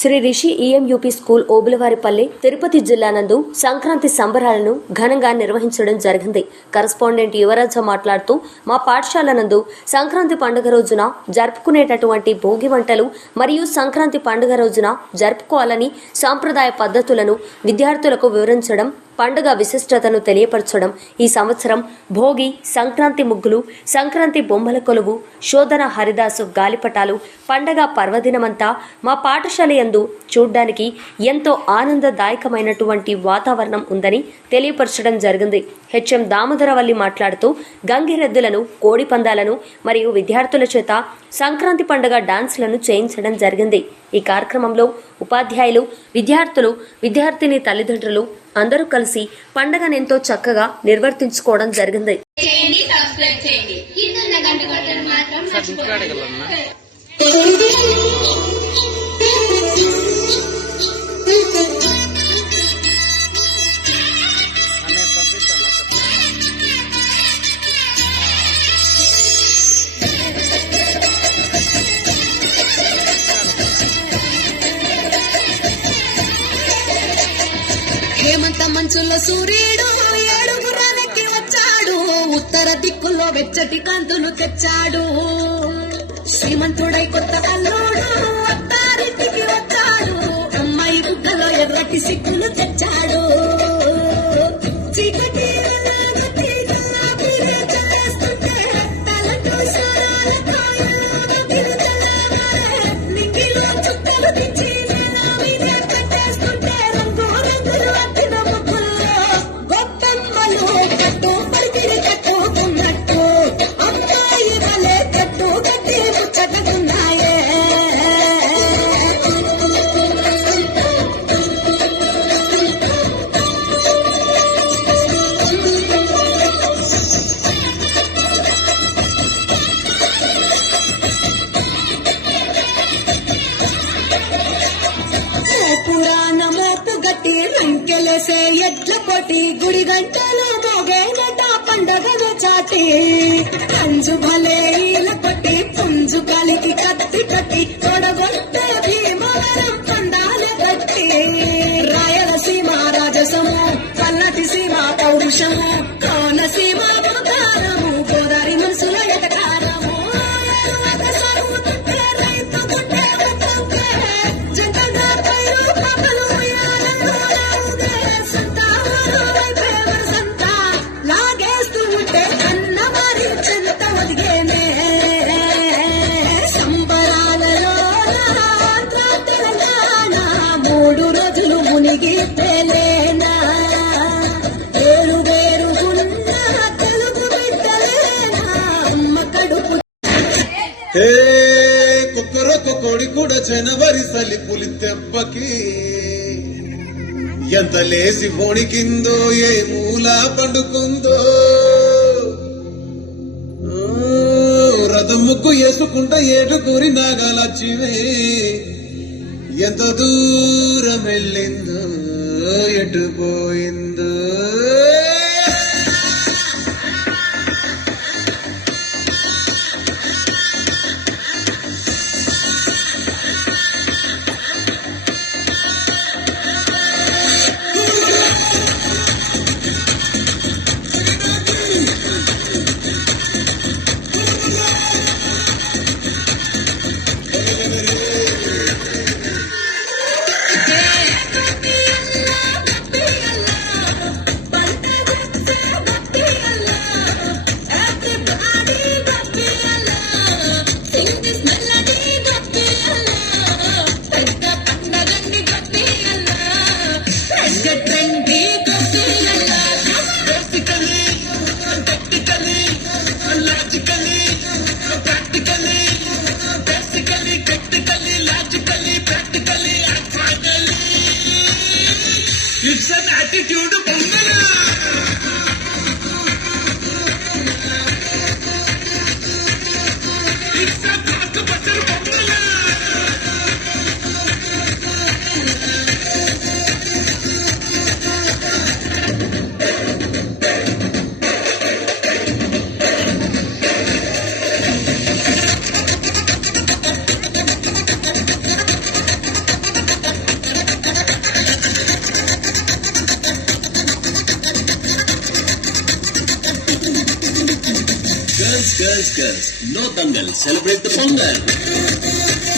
Shri Rishi ఈఎంయూపీ school Obulavaripalli Tirupati జిల్లా నందు సంక్రాంతి సంబరాలను ఘనంగా నిర్వహించడం జరిగింది. కరెస్పాండెంట్ యువరాజ మాట్లాడుతూ మా పాఠశాల నందు సంక్రాంతి పండుగ రోజున జరుపుకునేటటువంటి భోగి వంటలు మరియు సంక్రాంతి పండుగ రోజున జరుపుకోవాలని సాంప్రదాయ పద్ధతులను విద్యార్థులకు వివరించడం, పండుగ విశిష్టతను తెలియపరచడం. ఈ సంవత్సరం భోగి, సంక్రాంతి ముగ్గులు, సంక్రాంతి బొమ్మల కొలువు, శోధన హరిదాసు గాలిపటాలు పండగ పర్వదినమంతా మా పాఠశాల యందు చూడ్డానికి ఎంతో ఆనందదాయకమైనటువంటి వాతావరణం ఉందని తెలియపరచడం జరిగింది. హెచ్ఎం దామోదరవల్లి మాట్లాడుతూ గంగిరెద్దులను, కోడి పందాలను మరియు విద్యార్థుల చేత సంక్రాంతి పండుగ డాన్స్లను చేయించడం జరిగింది. ఈ కార్యక్రమంలో ఉపాధ్యాయులు, విద్యార్థులు, విద్యార్థిని తల్లిదండ్రులు అందరూ కలిసి పండుగను ఎంతో చక్కగా నిర్వర్తించుకోవడం జరిగింది. హేమంత మంచుల సూర్యుడు ఏడుగురానికి వచ్చాడు, ఉత్తర దిక్కులో వెచ్చటి కాంతులు తెచ్చాడు. శ్రీమంతుడై కొత్త అల్లుడు అత్తారింటికి వచ్చాడు, అమ్మాయి బుగ్గలో ఎర్రటి సిగ్గులు తెచ్చాడు. చీకటి చుక్కలు తెచ్చి పురాణమోపు గట్టి రంకెలేసే ఎడ్ల పొట్టి గుడి గంటలు మోగేనట పండగను చాటి. పంజు భలే ఈల కొట్టి పుంజు కలికి కత్తి కట్టి కొడగొట్టే భీమవరం పందాల గట్టి. రాయలసీమ రాజసము, పల్లటి సీమ పౌరుషము, కోనసీమ బంగారము, గోదావరి మనసుల ఎటకారము. కుక్కరొక్క కోడి కూడా జనవరి సలి పులి తెప్పకి ఎంత లేసి వణికిందో, ఏ మూల పండుకుందో. రథముక్కు వేసుకుంటా ఏడుగురి నాగాలచ్చివే ఎంత దూరం వెళ్ళిందో, ఎటు పోయిందో. Girls, girls, girls, no dangal. Celebrate the Pongal.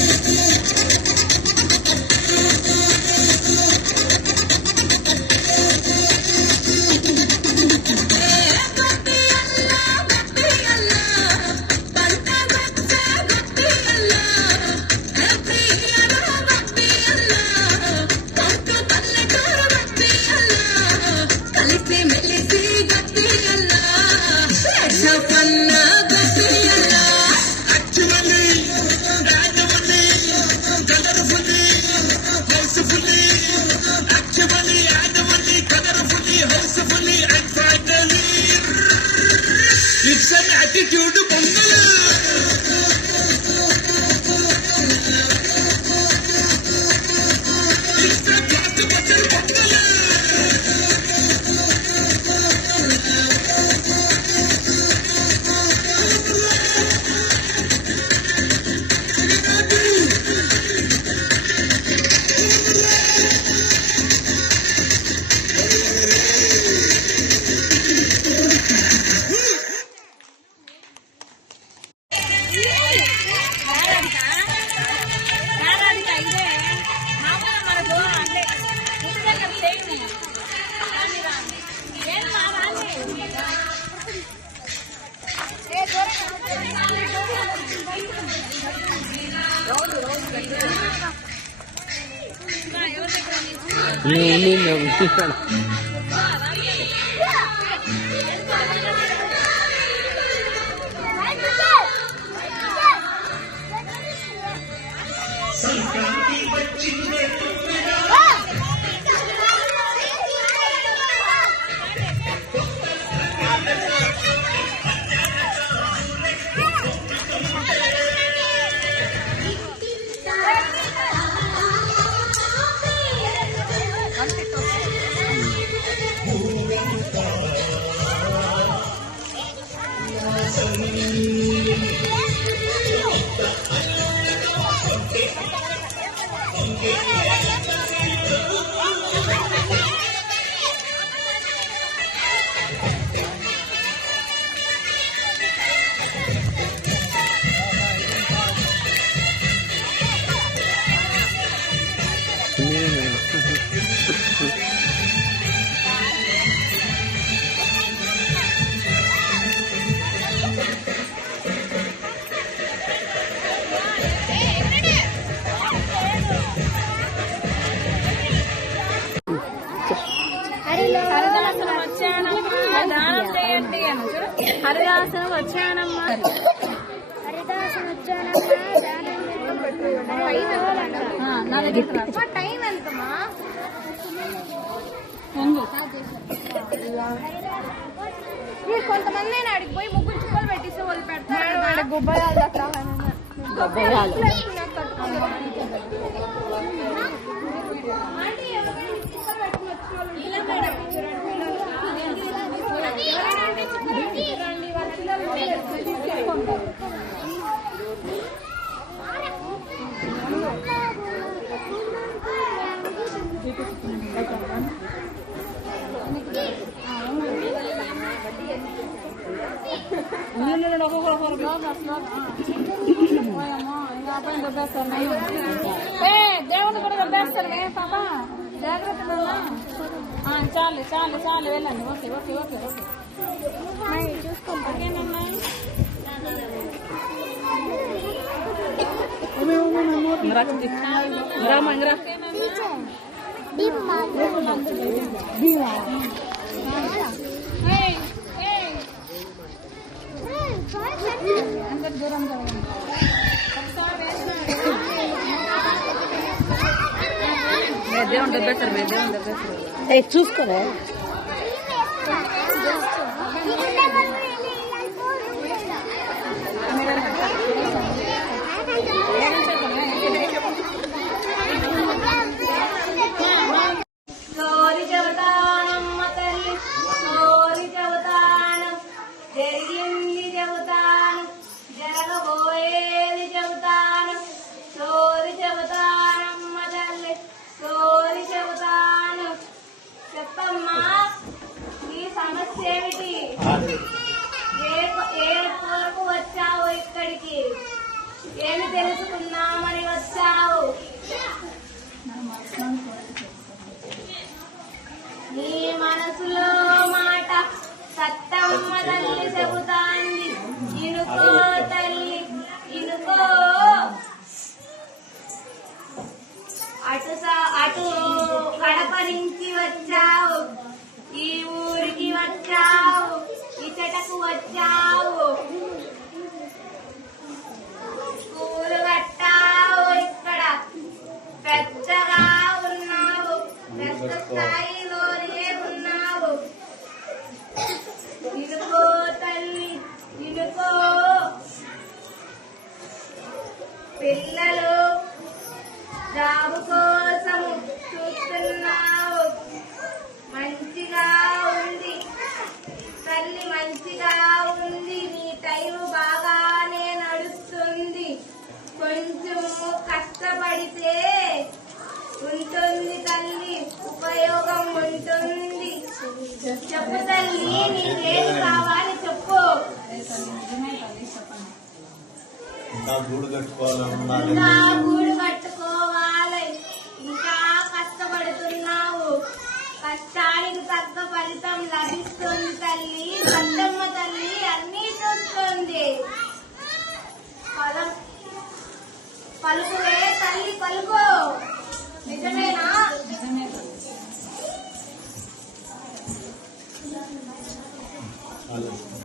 It's an attitude Pongal. It's a classic Pongal. హరిదాసనం వచ్చానమ్మా టైం ఎంతమ్మా కొంతమంది నేను అడిగి పోయి ముగ్గురు చుక్కలు పెట్టిస్తే వాళ్ళు పెడతారు గుబ్బయాలు అట్లా దేవుని కూడా దొబ్బేస్తారు పాపా జాగ్రత్త చాలు చాలు చాలు వెళ్ళండి ఓకే ఓకే ఓకే ఓకే చూసుకోండి దూరం దేవుని దొబ్బేస్తారు దేవుని దొబ్బేస్తారు చూసుకోరా చెప్పమ్మా తల్లి ఏమి తెలుసుకుందామని వచ్చావు? నీ మనసులో మాట సత్తమ్మ తల్లి చెబుతాంది, ఇనుకో తల్లి ఇనుకో. అటు కడప నుంచి వచ్చావు, ఈ ఊరికి వచ్చావు, ఇచ్చటకు వచ్చావు, స్కూలు కట్టావు, ఇక్కడ పెద్దగా ఉన్నావు, పెద్ద స్థాయిలోనే ఉన్నావు. ఇనుకో తల్లి ఇనుకో. పిల్లలు జాబు కోసము చూస్తున్నావు, మంచిగా ఉంది తల్లి, మంచిగా ఉంది. నీ టైం బాగానే నడుస్తుంది, కొంచెం కష్టపడితే ఉంటుంది తల్లి, ఉపయోగం ఉంటుంది. చెప్పు తల్లి, నీకేం కావాలి చెప్పు. నా గూడు కట్టుకోవాలన్నా నా గూడు